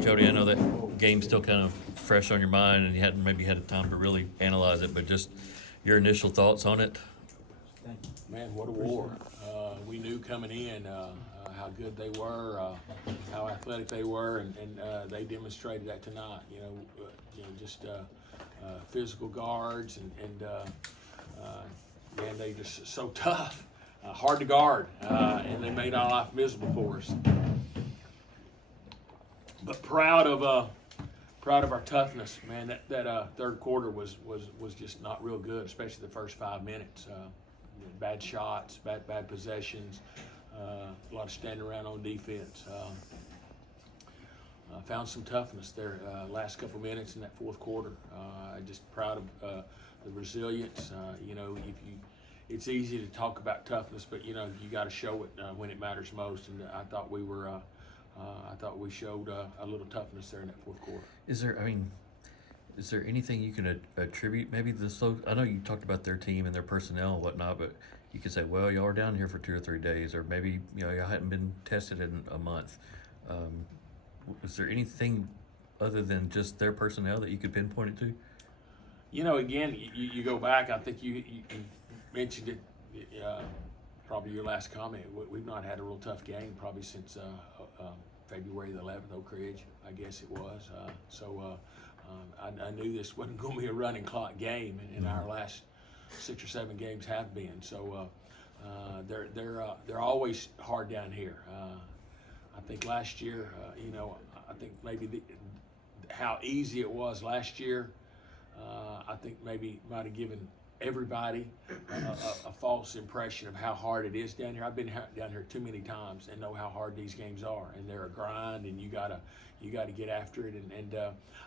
Jody, I know that game's still kind of fresh on your mind and you hadn't maybe had time to really analyze it, but just your initial thoughts on it. Man, what a war. We knew coming in how good they were, how athletic they were, and they demonstrated that tonight. Just physical guards, and man, they just so tough, hard to guard, and they made our life miserable for us. But proud of our toughness, man. That third quarter was just not real good, especially the first 5 minutes. Bad shots, bad possessions, a lot of standing around on defense. Found some toughness there last couple minutes in that fourth quarter. Just proud of the resilience. It's easy to talk about toughness, but you got to show it when it matters most. And I thought we were. I thought we showed a little toughness there in that fourth quarter. Is there anything you can attribute maybe the slow? I know you talked about their team and their personnel and whatnot, but you could say, well, y'all are down here for 2 or 3 days, or maybe y'all hadn't been tested in a month. Is there anything other than just their personnel that you could pinpoint it to? Again, you go back. I think you mentioned it. Probably your last comment. We've not had a real tough game probably since February the 11th, Oak Ridge, I guess it was. I knew this wasn't going to be a running clock game, and our last 6 or 7 games have been. So they're always hard down here. I think last year, I think maybe how easy it was last year. I think maybe might have given everybody a false impression of how hard it is down here. I've been down here too many times and know how hard these games are, and they're a grind, and you gotta get after it. And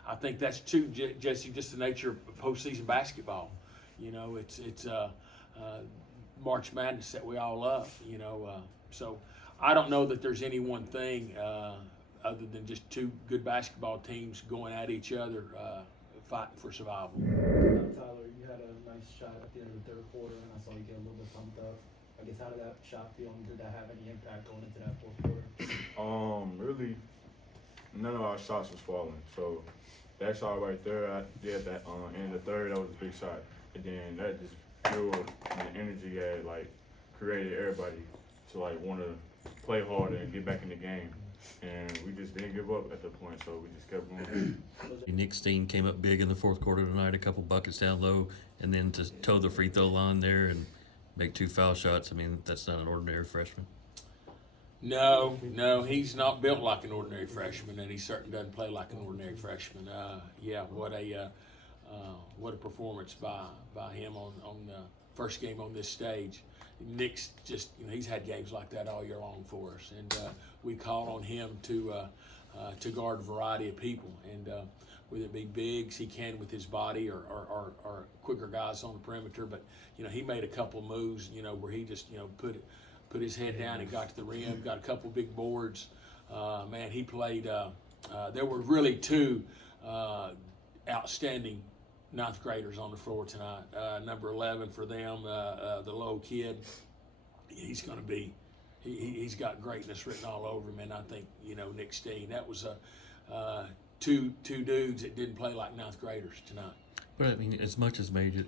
I think that's too, Jesse, just the nature of postseason basketball. It's March Madness that we all love. So I don't know that there's any one thing other than just 2 good basketball teams going at each other, fighting for survival. Tyler, you had a nice shot at the end of the third quarter, and I saw you get a little bit pumped up. I guess, how did that shot feel, and did that have any impact going into that fourth quarter? Really, none of our shots was falling. So that shot right there, I did that in the third. That was a big shot, and then that just fueled the energy that created everybody to want to play harder and get back in the game. And we just didn't give up at the point, so we just kept going. Nick Steen came up big in the fourth quarter tonight, a couple buckets down low, and then to toe the free throw line there and make 2 foul shots. That's not an ordinary freshman. No, he's not built like an ordinary freshman, and he certainly doesn't play like an ordinary freshman. What a performance by him on the first game on this stage. Nick's just, he's had games like that all year long for us, and we call on him to guard a variety of people, and whether it be bigs, he can with his body, or quicker guys on the perimeter. But he made a couple moves, where he just put his head down and got to the rim, got a couple big boards. Man, he played. There were really 2 outstanding 9th graders on the floor tonight. Number 11 for them, the low kid. He's going to be. He's got greatness written all over him, and I think Nick Steen. That was two dudes that didn't play like 9th graders tonight. But as much as made it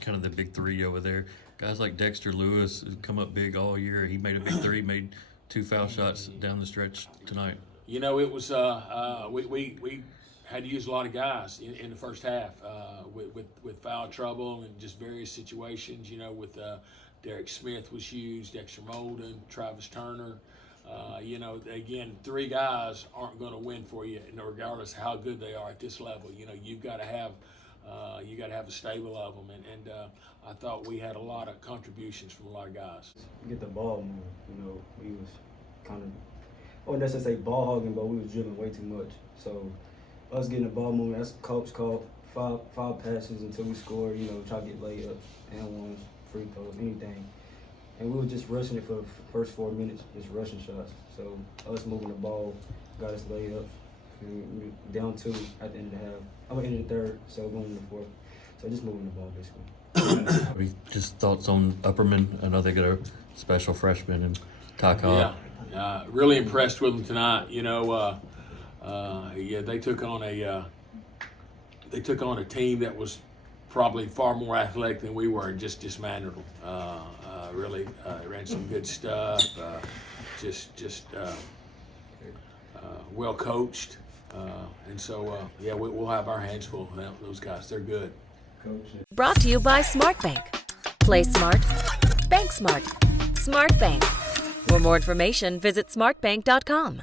kind of the big 3 over there, guys like Dexter Lewis come up big all year. He made a big 3, made 2 foul shots down the stretch tonight. It was we had to use a lot of guys in the first half with foul trouble and just various situations. With Derek Smith was used, Dexter Molden, Travis Turner. Again, 3 guys aren't going to win for you, regardless of how good they are at this level. You've got to have a stable of them, and I thought we had a lot of contributions from a lot of guys. Get the ball more. We was kind of, I wouldn't necessarily say ball hogging, but we was dribbling way too much. So us getting the ball movement, that's coach called 5 passes until we scored. Try to get layups, and ones, free throws, anything. And we were just rushing it for the first 4 minutes, just rushing shots. So us moving the ball got us layups. And we were down 2 at the end of the half. I'm at the end of the third, so going into the fourth. So just moving the ball, basically. Just thoughts on Upperman? I know they got a special freshman and Ty Cobb. Yeah, really impressed with him tonight. Yeah, they took on a team that was probably far more athletic than we were and just dismantled them. Really ran some good stuff. Well coached. And so, yeah, we'll have our hands full of those guys. They're good. Brought to you by SmartBank. Play smart. Bank smart. SmartBank. For more information, visit smartbank.com.